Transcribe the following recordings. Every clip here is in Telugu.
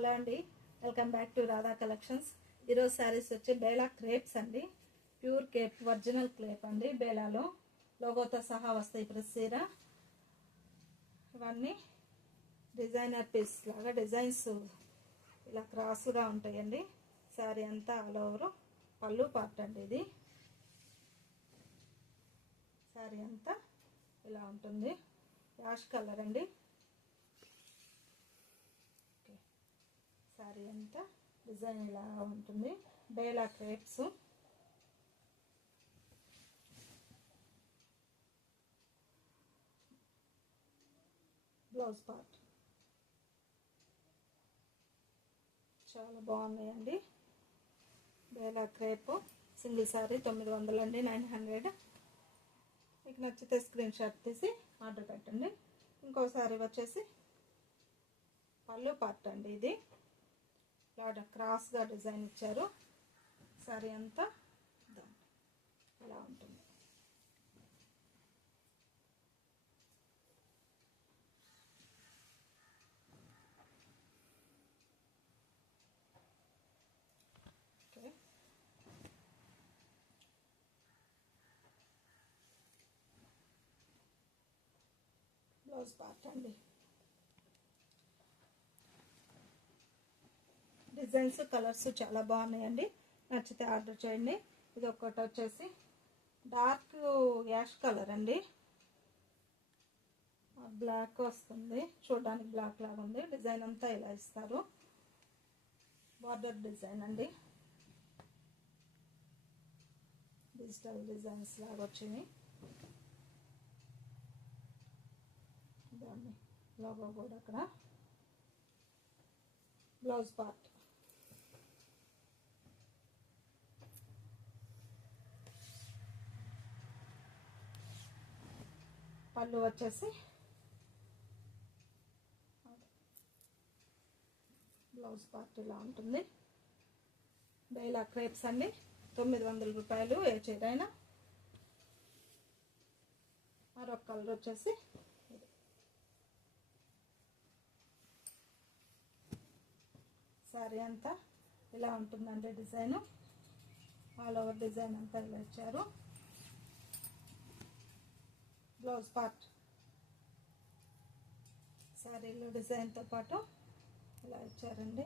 హలో అండి, welcome back to Radha collections. ఈరోజు శారీస్ వచ్చి బేలా క్రేప్స్ అండి. ప్యూర్ కేప్, ఒరిజినల్ క్రేప్ అండి. బేలాలో లోగోతో సహా వస్తాయి. ప్రతి చీర ఇవన్నీ డిజైనర్ పీస్ లాగా డిజైన్స్ ఇలా క్రాస్గా ఉంటాయండి. శారీ అంతా ఆల్ ఓవర్ పళ్ళు పార్ట్ అండి. ఇది శారీ అంతా ఇలా ఉంటుంది. యాష్ కలర్ అండి. శారీ అంతా డిజైన్ ఇలా ఉంటుంది. బేలా క్రేప్స్. బ్లౌజ్ పార్ట్ చాలా బాగున్నాయండి. బేలా క్రేప్ సింగిల్ శారీ 900 అండి, 900. మీకు నచ్చితే స్క్రీన్ షాట్ తీసి ఆర్డర్ పెట్టండి. ఇంకో శారీ వచ్చేసి పళ్ళు పార్ట్ అండి. ఇది ఇలా క్రాస్గా డిజైన్ ఇచ్చారు. శారీ అంతా ఇలా ఉంటుంది. ఓకే, బ్లౌజ్ పార్ట్ అండి. డిజైన్స్ కలర్స్ చాలా బాగున్నాయండి. నచ్చితే ఆర్డర్ చేయండి. ఇది ఒకటి వచ్చేసి డార్క్ యాష్ కలర్ అండి. బ్లాక్ వస్తుంది, చూడడానికి బ్లాక్ లాగా ఉంది. డిజైన్ అంతా ఇలా ఇస్తారు. బార్డర్ డిజైన్ అండి. డిజిటల్ డిజైన్స్ లాగా వచ్చింది. దాన్ని లోగో కూడా అక్కడ. బ్లౌజ్ పార్ట్ పళ్ళు వచ్చేసి బ్లౌజ్ పార్ట్ ఇలా ఉంటుంది. బేలా క్రేప్స్ అండి. 900 రూపాయలు ఏ చీరైనా. మరొక కలర్ వచ్చేసి శారీ అంతా ఇలా ఉంటుందండి. డిజైన్ ఆల్ ఓవర్ డిజైన్ అంతా ఇలా ఇచ్చారు. బ్లౌజ్ పార్ట్ శారీలో డిజైన్తో పాటు ఇలా ఇచ్చారండి.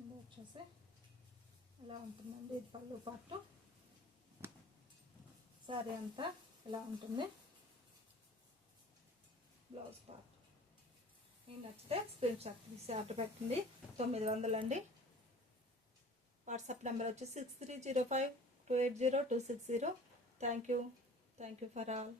ఇది వచ్చేసి ఇలా ఉంటుందండి. ఇది పళ్ళు పార్ట్. శారీ అంతా ఇలా ఉంటుంది. Blouse part. మీకు నచ్చితే స్క్రీన్ షాట్ తీసి ఆర్డర్ పెట్టండి. 900 అండి. వాట్సాప్ నెంబర్ వచ్చి 6305280260. Thank you for all.